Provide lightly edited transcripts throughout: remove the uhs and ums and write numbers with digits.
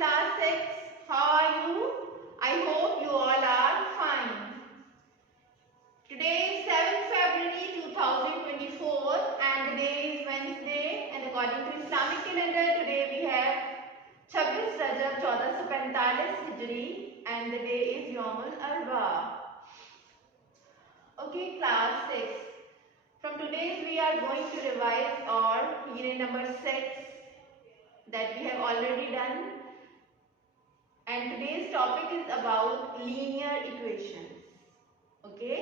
class 6. How are you? I hope you all are fine. Today is 7th February 2024 and the day is Wednesday, and according to Islamic calendar today we have 26 Rajab 1445 Hijri and the day is Yawmul Arba. Okay, class 6. From today we are going to revise our unit number 6 that we have already done, and today's topic is about linear equations. Okay,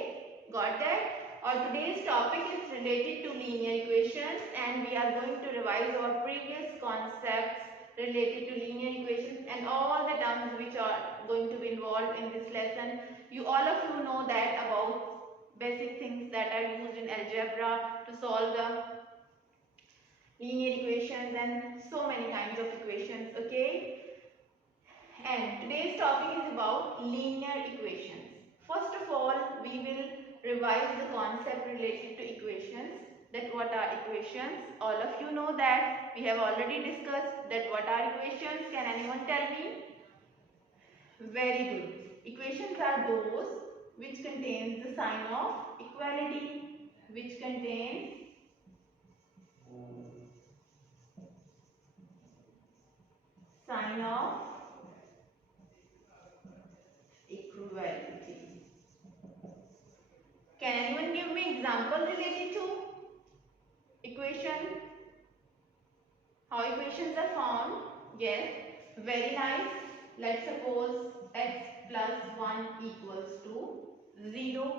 got that? Or today's topic is related to linear equations, and we are going to revise our previous concepts related to linear equations and all the terms which are going to be involved in this lesson. All of you know that about basic things that are used in algebra to solve the linear equations and so many kinds of equations. Okay, and today's topic is about linear equations. First of all, we will revise the concept related to equations. That what are equations? All of you know that. We have already discussed that what are equations. Can anyone tell me? Very good. Equations are those which contains the sign of equality, which contains sign of equality. Can anyone give me example related to equation? How equations are formed? Yes, very nice. Let's suppose x plus 1 equals to 0.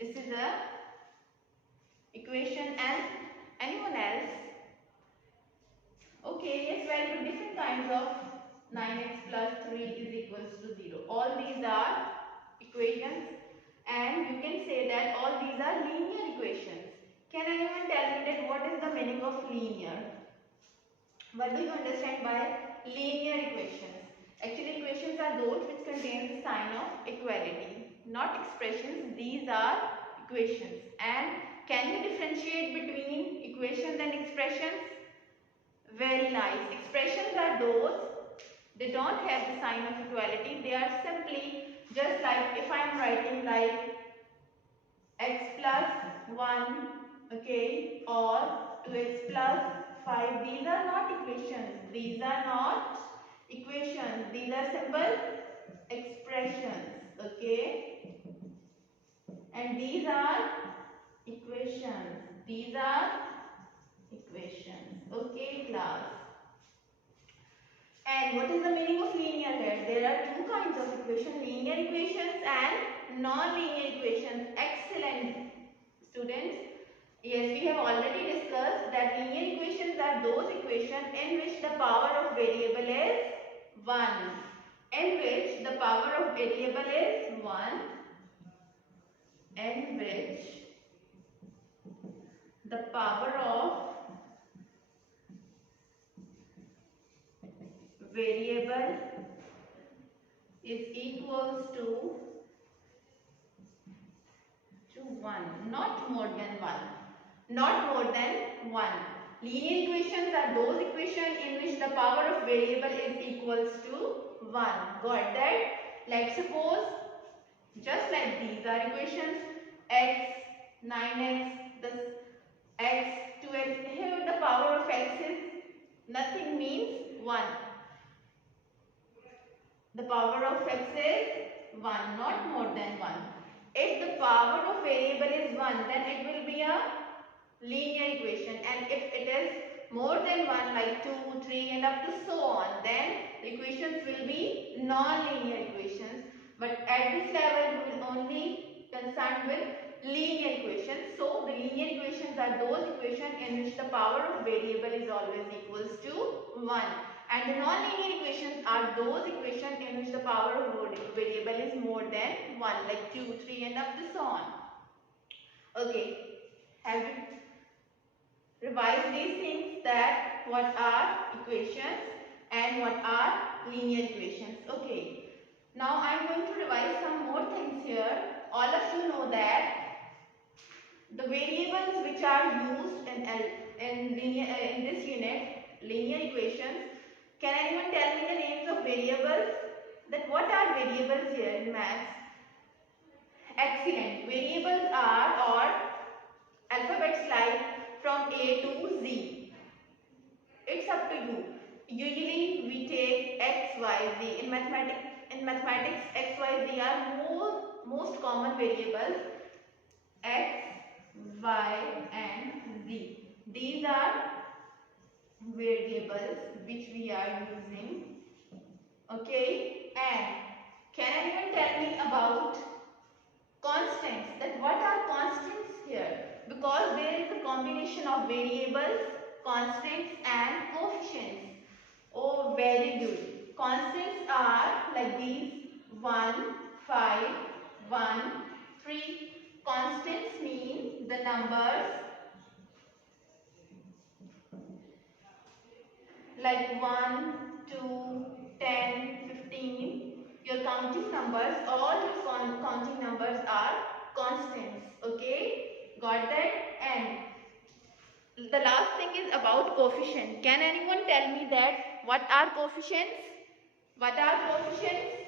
This is a equation. And anyone else? Okay, yes, very good. Different kinds of 9x plus 3 is equals to 0. All these are equations, and you can say that all these are linear equations. Can anyone tell me that what is the meaning of linear? What do you understand by linear equations? Actually, equations are those which contain the sign of equality, not expressions. These are equations. And can we differentiate between equations and expressions? Very nice. Expressions are those, they don't have the sign of equality. They are simply just like if I am writing like x plus 1, okay, or 2x plus 5. These are not equations. These are not equations. These are simple expressions, okay, and these are equations. These are equations. Okay, class. And what is the meaning of linear here? There are two kinds of equations, linear equations and non-linear equations. Excellent, students. Yes, we have already discussed that linear equations are those equations in which the power of variable is 1. In which the power of variable is 1. In which the power of variable is equals to 1, not more than 1. Not more than 1. Linear equations are those equations in which the power of variable is equals to 1. Got that? Like suppose, just like these are equations, x, 9x, this x, 2x. Here the power of x is nothing, means 1. The power of x is 1, not more than 1. If the power of variable is 1, then it will be a linear equation, and if it is more than 1, like 2, 3 and up to so on, then the equations will be non-linear equations. But at this level we will only concerned with linear equations. So the linear equations are those equations in which the power of variable is always equals to 1. And the non-linear equations are those equations in which the power of variable is more than 1, like 2, 3 and up to so on. Okay, have you revised these things, that what are equations and what are linear equations? Okay, now I am going to revise some more things here. All of you know that the variables which are used in this unit, linear equations, Can anyone tell me the names of variables? That what are variables here in maths? Excellent. Variables are or alphabets like from A to Z. It's up to you. Usually we take X, Y, Z. In mathematics X, Y, Z are most common variables. X, Y and Z. These are variables which we are using. Okay, and can anyone tell me about constants? That what are constants here? Because there is a combination of variables, constants and coefficients. Oh, very good. Constants are like these: 1, 5, 1, 3. Constants mean the numbers like 1, 2, 10, 15. Your counting numbers, all your counting numbers are constants. Okay, got that? And the last thing is about coefficient. Can anyone tell me that what are coefficients? What are coefficients?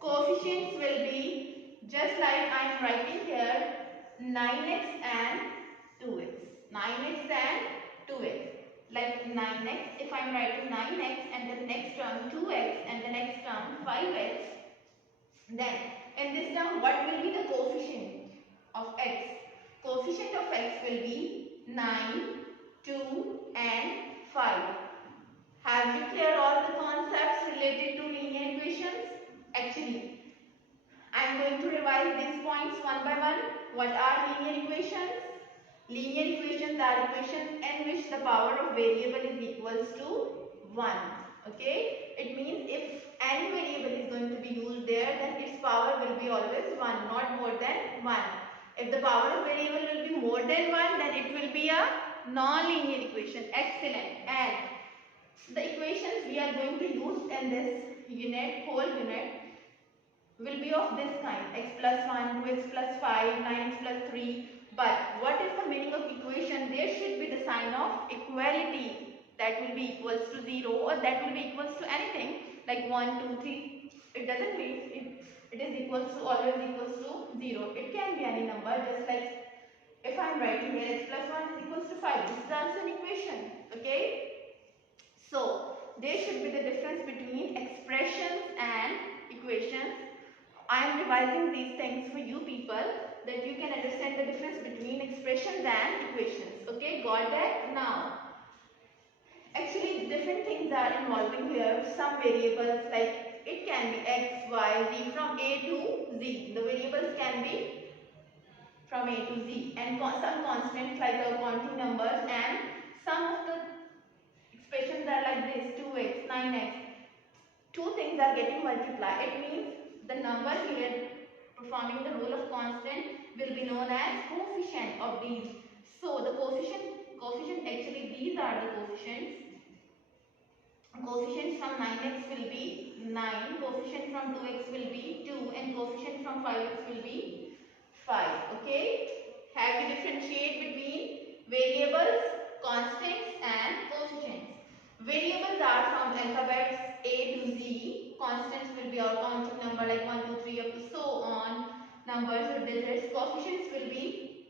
Coefficients will be just like I am writing here, 9x and 2x. 9x and 2x. Like 9x, if I am writing 9x and the next term 2x and the next term 5x, then in this term what will be the coefficient of x? Coefficient of x will be 9, 2 and 5. Have you cleared all the concepts related to linear equations? Actually, I am going to revise these points one by one. What are linear equations? Linear equations are equations in which the power of variable is equals to 1. Okay? It means if any variable is going to be used there, then its power will be always 1, not more than 1. If the power of variable will be more than 1, then it will be a non-linear equation. Excellent. And the equations we are going to use in this whole unit, will be of this kind: x plus 1, 2x plus 5, 9x plus 3. But what is the meaning of equation? There should be the sign of equality, that will be equals to 0 or that will be equals to anything like 1, 2, 3. It doesn't mean it is equals to always equals to 0. It can be any number, just like if I am writing here x plus 1 is equals to 5. This is also an equation. Okay. So there should be the difference between expressions and equations. I am revising these things for you people that you can understand the difference between expressions and equations. Okay, got that? Now, actually different things are involving here. Some variables like it can be x, y, z from a to z. The variables can be from a to z, and some constants like counting numbers, and some of the expressions are like this: 2x, 9x. Two things are getting multiplied. It means the number here performing the role of constant will be known as coefficient of these. So the coefficient actually these are the coefficients. Coefficient from 9x will be 9, coefficient from 2x will be 2, and coefficient from 5x will be 5. Okay? Have you differentiate between variables, constants and coefficients? Variables are from alphabets A to Z. Constants will be our counting number like 1, 2, 3 up to so on. Numbers or digits. Coefficients will be,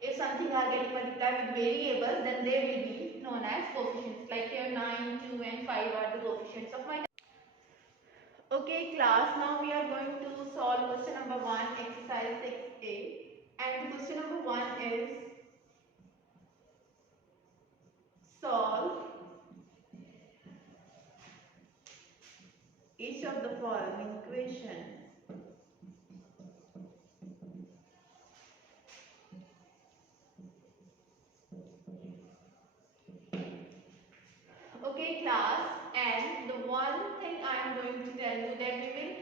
if something are getting multiplied with variables, then they will be known as coefficients. Like here 9, 2 and 5 are the coefficients of my. Okay class, now we are going to solve question number 1, exercise 6a. And question number 1 is solve each of the following equations. Okay class, and the one thing I am going to tell you that we will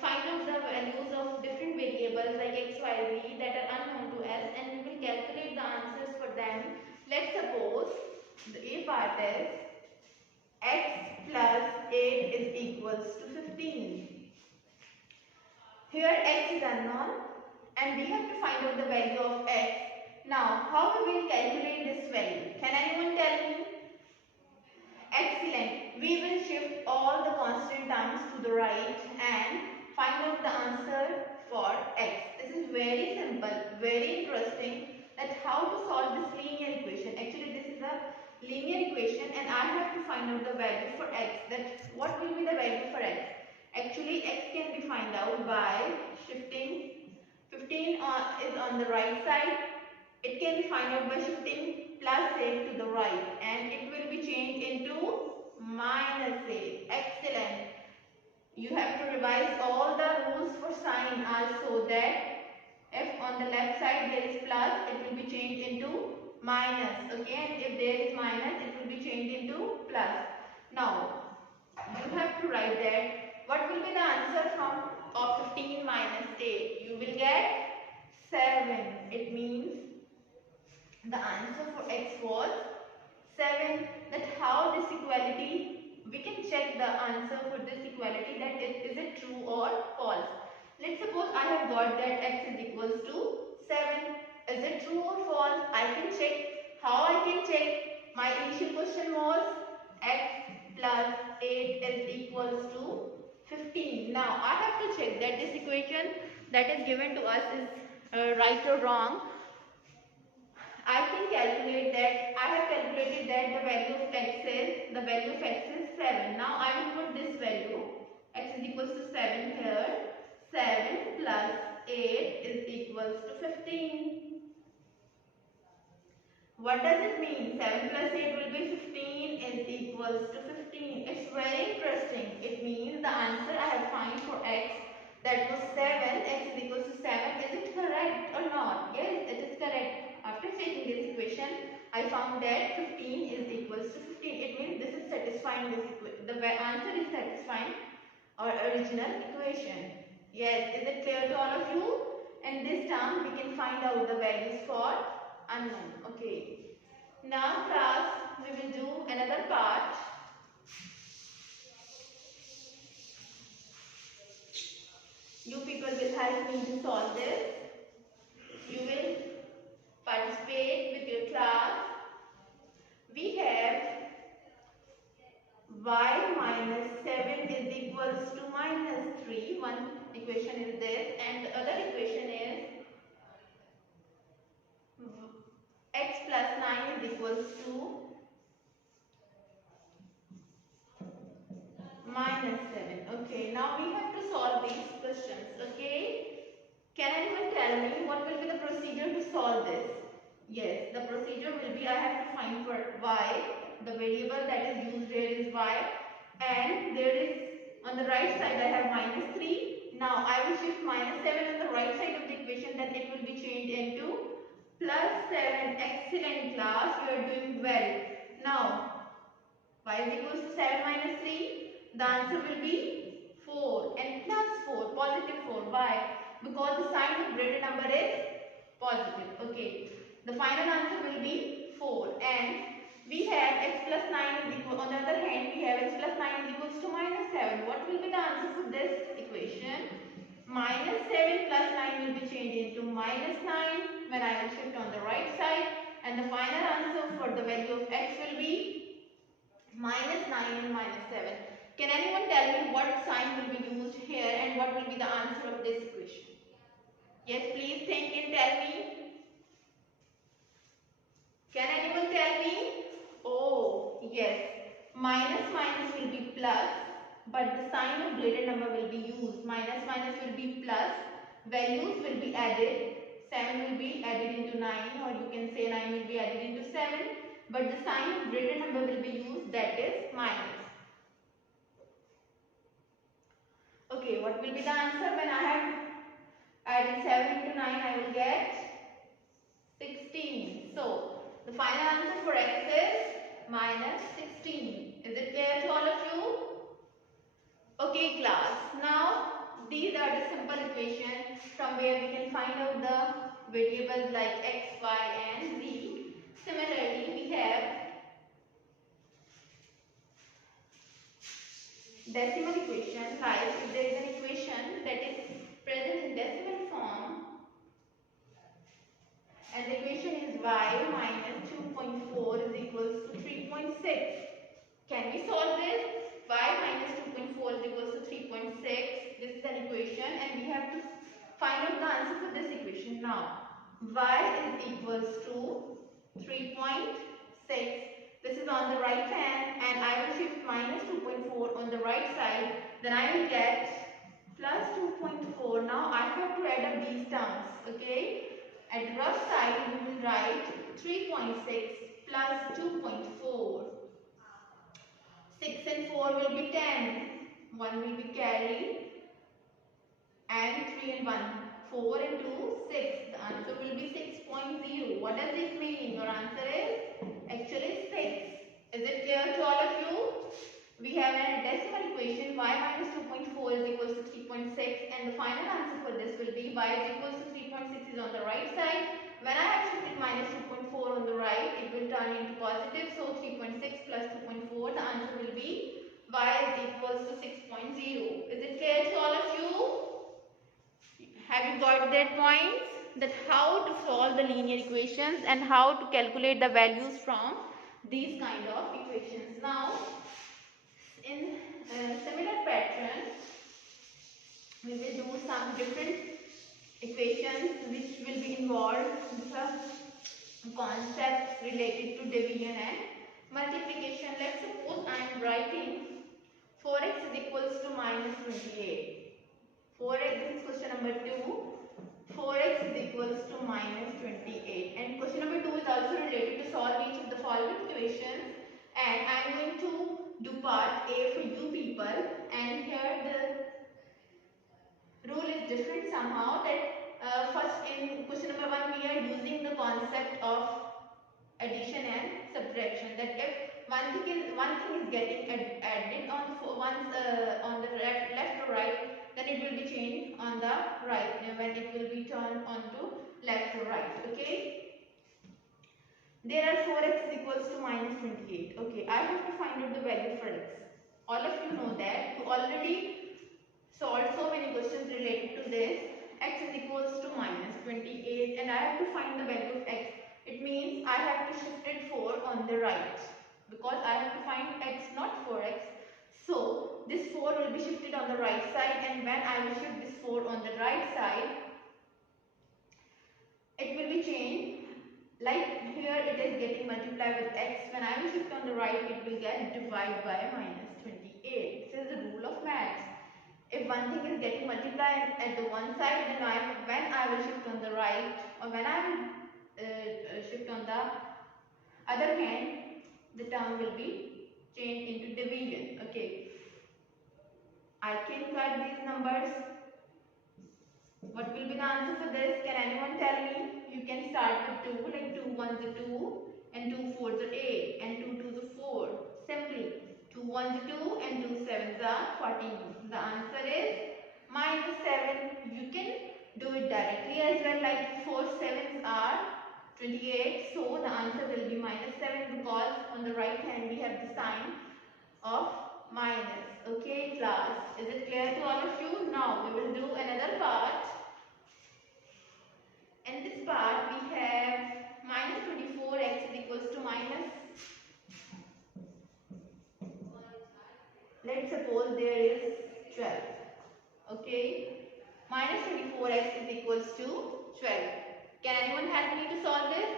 find out the values of different variables like x, y, z that are unknown to us, and we will calculate the answers for them. Let's suppose the A part is x plus 8 is equals to 15. Here x is unknown and we have to find out the value of x. Now, how we will calculate this value? Can anyone tell me? Excellent. We will shift all the constant terms to the right and find out the answer for x. This is very simple, very interesting, that how to solve this linear equation. Actually, this is a linear equation and I have to find out the value for x. That what will be the value for x? Actually, x can be found out by shifting 15 is on the right side. It can be found out by shifting plus 8 to the right and it will be changed into minus 8. Excellent. You have to revise all the rules for sign also, that if on the left side there is plus, it will be changed into minus. Okay, and if there is minus, it will be changed into plus. Now, you have to write that what will be the answer from of 15 minus 8? You will get 7. It means the answer for x was 7. That how this equality, we can check the answer for this equality, that is it true or false. Let's suppose I have got that x is equals to 7. Is it true or false? I can check. How I can check? My initial question was x plus 8 is equals to 15. Now I have to check that this equation that is given to us is right or wrong. I can calculate that. I have calculated that the value of x is 7. Now I will put this value, x is equals to 7 here. 7 plus 8 is equals to 15. What does it mean? 7 plus 8 will be 15 is equals to 15. It's very interesting. It means the answer I have found for x, that was 7, x is equals to 7. Is it correct or not? Yes, it is correct. After checking this equation, I found that 15 is equals to 15. It means this is satisfying this equation. The answer is satisfying our original equation. Yes, is it clear to all of you? In this term, we can find out the values for unknown. Okay. Now class, we will do another part. You people will help me to solve this. You will participate with your class. We have y minus 7 is equals to minus 3. One equation is this and the other equation is x plus 9 is equals to minus 7. Okay, now we have to solve these questions. Okay, can anyone tell me what will be the procedure to solve this? Yes, the procedure will be I have to find for y, the variable that is used here is y, and there is on the right side I have minus 3. Now I will shift minus 7 on the right side of the equation, then it will be changed into plus 7. Excellent class, you are doing well. Now y is equals to 7 minus 3. The answer will be 4 and plus 4, positive 4. Why? Because the sign of greater number is positive. Okay. The final answer will be 4 and we have x plus 9 is equal, on the other hand we have x plus 9 is equals to minus 7. What will be the answer for this equation? Minus 7 plus 9 will be changed into minus 9 when I will shift on the right side, and the final answer for the value of x will be minus 9 and minus 7. Can anyone tell me what sign will be used here and what will be the answer of this equation? Yes, please think and tell me. Can anyone tell me? Oh, yes. Minus minus will be plus, but the sign of greater number will be used. Minus minus will be plus. Values will be added. 7 will be added into 9, or you can say 9 will be added into 7. But the sign of greater number will be used, that is minus. Okay, what will be the answer when I have added 7 into 9? I will get 16. So, the final answer for x is minus 16. Is it clear to all of you? Okay class, now these are the simple equations from where we can find out the variables like x, y and z. Similarly, we have decimal equation, like if there is an equation that is present in decimal form and the equation is and we have to find out the answer for this equation. Now, y is equals to 3.6. This is on the right hand, and I will shift minus 2.4 on the right side. Then I will get plus 2.4. Now I have to add up these terms. Okay. At rough side, we will write 3.6 plus 2.4. 6 and 4 will be 10. 1 will be carried. And 3 and 1. 4 and 2, 6. The answer will be 6.0. What does this mean? Your answer is actually 6. Is it clear to all of you? We have a decimal equation y minus 2.4 is equals to 3.6, and the final answer for this will be y is equals to 3.6 is on the right side. When I have shifted minus 2.4 on the right, it will turn into positive. So 3.6 plus 2.4, the answer will be y is equals to 6.0. Is it clear to all of you? Have you got that points? That how to solve the linear equations and how to calculate the values from these kind of equations. Now, in similar pattern, we will do some different equations which will be involved in some concepts related to division and multiplication. Let's suppose I am writing 4x is equals to minus 28. 4x, this is question number 2. 4x is equals to minus 28. And question number 2 is also related to solve each of the following equations. And I am going to do part A for you people. And here the rule is different somehow. That first in question number 1 we are using the concept of addition and subtraction. That if one thing is getting added on the left or right, then it will be changed on the right when it will be turned onto left or right. Okay. There are 4x is equals to minus 28. Okay, I have to find out the value for x. All of you know that. You already solved so many questions related to this. X is equals to minus 28, and I have to find the value of x. It means I have to shift it 4 on the right, because I have to find x, not 4x. So this 4 will be shifted on the right side, and when I will shift this 4 on the right side, it will be changed. Like here it is getting multiplied with x. When I will shift on the right, it will get divided by minus 28. This is the rule of maths. If one thing is getting multiplied at the one side, then when I will shift on the right, or when I will shift on the other hand, the term will be changed into division. Okay. I can cut these numbers. What will be the answer for this? Can anyone tell me? You can start with 2, like 2 1s are 2, and 2 4s are 8, and 2 2s are 4. Simply, 2 1s are 2, and 2 7s are 14. The answer is minus 7. You can do it directly as well, like 4 7s are 28. So the answer will be minus 7, because on the right hand we have the sign of minus. Okay class, is it clear to all of you? Now we will do another part. In this part we have minus 24x is equals to minus, let's suppose there is 12. Okay, minus 24x is equals to 12. Can anyone help me to solve this?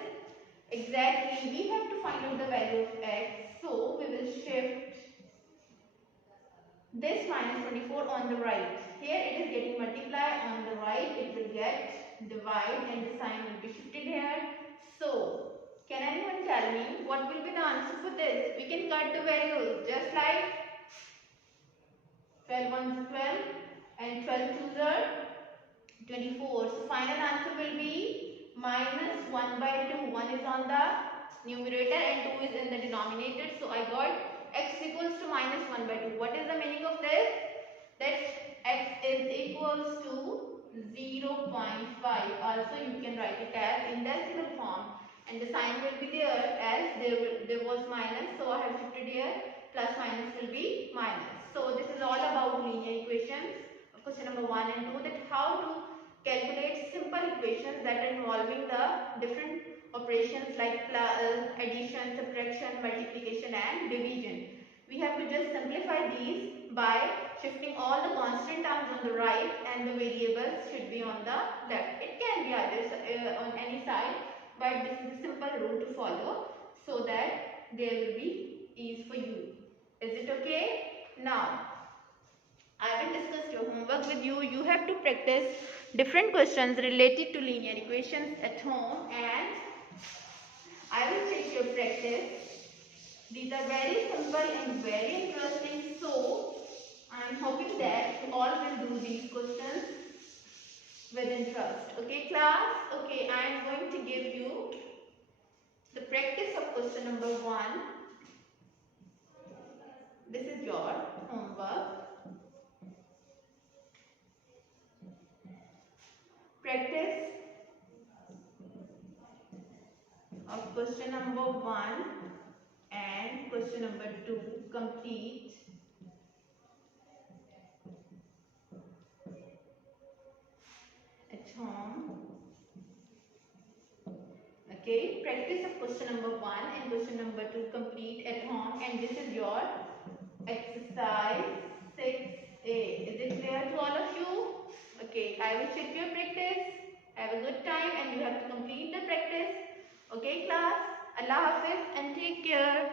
Exactly, we have to find out the value of x. So we will shift this minus 24 on the right. Here it is getting multiplied, on the right it will get divide, and the sign will be shifted here. So can anyone tell me what will be the answer for this? We can cut the values just like 12 1s are 12 and 12 2s are 24. So final answer will be minus 1 by 2. 1 is on the numerator and 2 is in the denominator. So I got x equals to minus 1 by 2. What is the meaning of this? That x is equals to 0.5. Also you can write it as in decimal form, and the sign will be there as there was minus. So I have shifted here, plus minus will be minus. So this is all about linear equations of question number 1 and 2, that how to calculate simple equations that are involving the different operations like addition, subtraction, multiplication and division. We have to just simplify these by shifting all the constant terms on the right and the variables should be on the left. It can be either on any side, but this is a simple rule to follow so that there will be ease for you. Is it okay? Now, I will discuss your homework with you. You have to practice different questions related to linear equations at home, and I will check your practice. These are very simple and very interesting, so I am hoping that you all will do these questions with interest. Okay class? Okay, I am going to give you the practice of question number 1. This is your homework. Practice of question number 1 and question number 2 complete at home. Okay, practice of question number 1 and question number 2 complete at home, and this is your exercise 6A. Is it clear to all of you? Okay, I will check your practice. Have a good time and you have to complete the practice. Okay class, Allah Hafiz and take care.